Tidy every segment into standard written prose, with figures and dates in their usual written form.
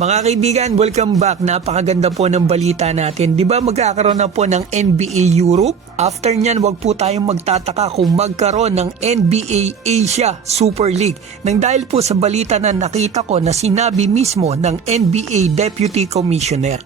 Mga kaibigan, welcome back. Napakaganda po ng balita natin. Di ba magkakaroon na po ng NBA Europe? After nyan, wag po tayong magtataka kung magkaroon ng NBA Asia Super League. Nang dahil po sa balita na nakita ko na sinabi mismo ng NBA Deputy Commissioner.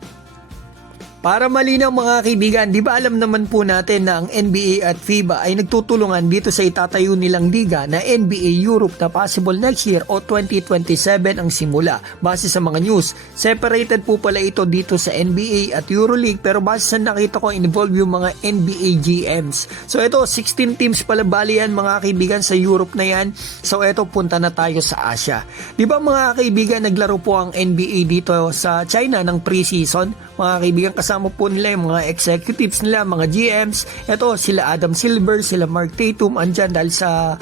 Para malinaw mga kaibigan, di ba alam naman po natin na ang NBA at FIBA ay nagtutulungan dito sa itatayo nilang liga na NBA Europe na possible next year o 2027 ang simula. Base sa mga news, separated po pala ito dito sa NBA at EuroLeague pero base sa nakita ko involve yung mga NBA GMs. So ito, 16 teams pala bali yan mga kaibigan sa Europe na yan. So ito, punta na tayo sa Asia. Di ba mga kaibigan, naglaro po ang NBA dito sa China ng preseason? Mga kaibigan, kasama po nila yung mga executives nila, mga GMs. Ito, sila Adam Silver, sila Mark Tatum, andyan dahil sa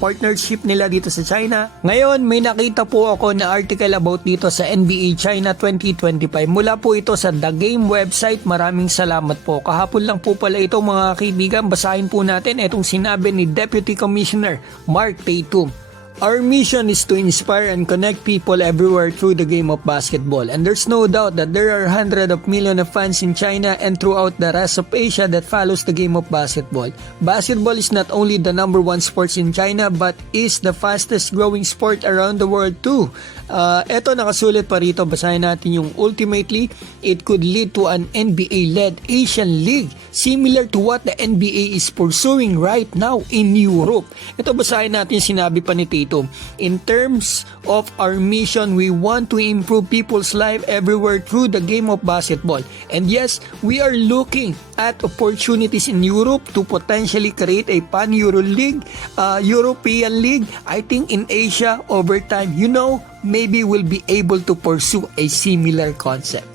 partnership nila dito sa China. Ngayon, may nakita po ako na article about dito sa NBA China 2025. Mula po ito sa The Game website. Maraming salamat po. Kahapon lang po pala ito mga kaibigan. Basahin po natin itong sinabi ni Deputy Commissioner Mark Tatum. Our mission is to inspire and connect people everywhere through the game of basketball. And there's no doubt that there are hundreds of millions of fans in China and throughout the rest of Asia that follows the game of basketball. Basketball is not only the number one sport in China but is the fastest growing sport around the world too. Eto nakasulat pa rito, basahin natin yung ultimately, it could lead to an NBA-led Asian League similar to what the NBA is pursuing right now in Europe. Ito basahin natin, sinabi pa ni Tatum. In terms of our mission, we want to improve people's life everywhere through the game of basketball. And yes, we are looking at opportunities in Europe to potentially create a pan-Euro League, European League. I think in Asia over time, maybe we'll be able to pursue a similar concept.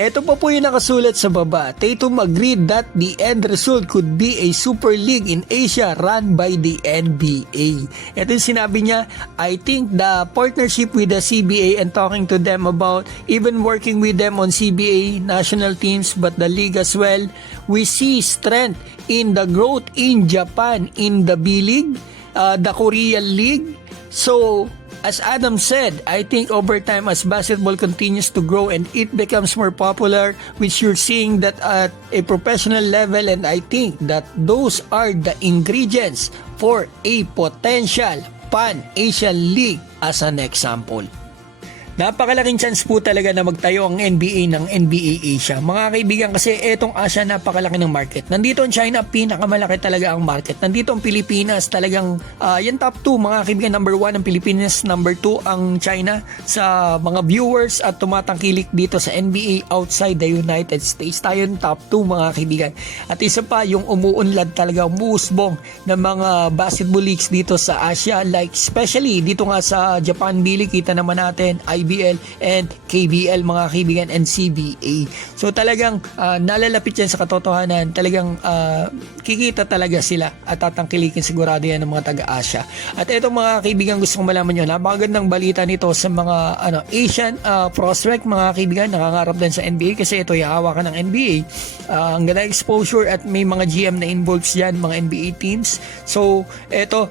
Ito pa po yung nakasulat sa baba. Tatum agreed that the end result could be a super league in Asia run by the NBA. Ito yung sinabi niya, I think the partnership with the CBA and talking to them about even working with them on CBA national teams but the league as well, we see strength in the growth in Japan in the B-League, the Korean League. So, as Adam said, I think over time as basketball continues to grow and it becomes more popular, which you're seeing that at a professional level, and I think that those are the ingredients for a potential Pan-Asian League as an example. Napakalaking chance po talaga na magtayo ang NBA ng NBA Asia. Mga kaibigan, kasi etong Asia napakalaki ng market. Nandito ang China, pinakamalaki talaga ang market. Nandito ang Pilipinas, talagang yan top 2 mga kaibigan. Number 1 ang Pilipinas, number 2 ang China sa mga viewers at tumatangkilik dito sa NBA outside the United States. Tayo yung top 2 mga kaibigan. At isa pa, yung umuunlad talaga, umuusbong ng mga basketball leagues dito sa Asia, like especially dito nga sa Japan B-League, kita naman natin IBL and KBL mga kaibigan and CBA. So talagang nalalapit yan sa katotohanan, talagang kikita talaga sila at tatangkilikin sigurado yan ng mga taga-Asia. At itong mga kaibigan, gusto kong malaman nyo, napakagandang balita nito sa mga Asian prospect mga kaibigan, nakangarap din sa NBA kasi ito yung hawakan ng NBA. Ang ganda exposure at may mga GM na involved dyan, mga NBA teams. So ito,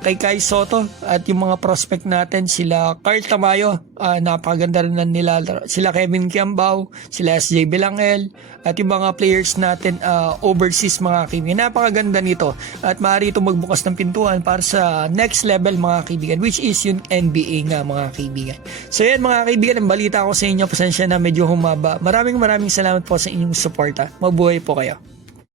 kay Kai Soto at yung mga prospect natin, sila Carl Tamayo, napakaganda rin nila, sila Kevin Kiambao, sila SJ Belangel at yung mga players natin overseas mga kaibigan. Napakaganda nito at maaari ito magbukas ng pintuan para sa next level mga kaibigan, which is yung NBA nga mga kaibigan. So yan mga kaibigan, ang balita ko sa inyo, pasensya na medyo humaba. Maraming salamat po sa inyong suporta. Mabuhay po kayo.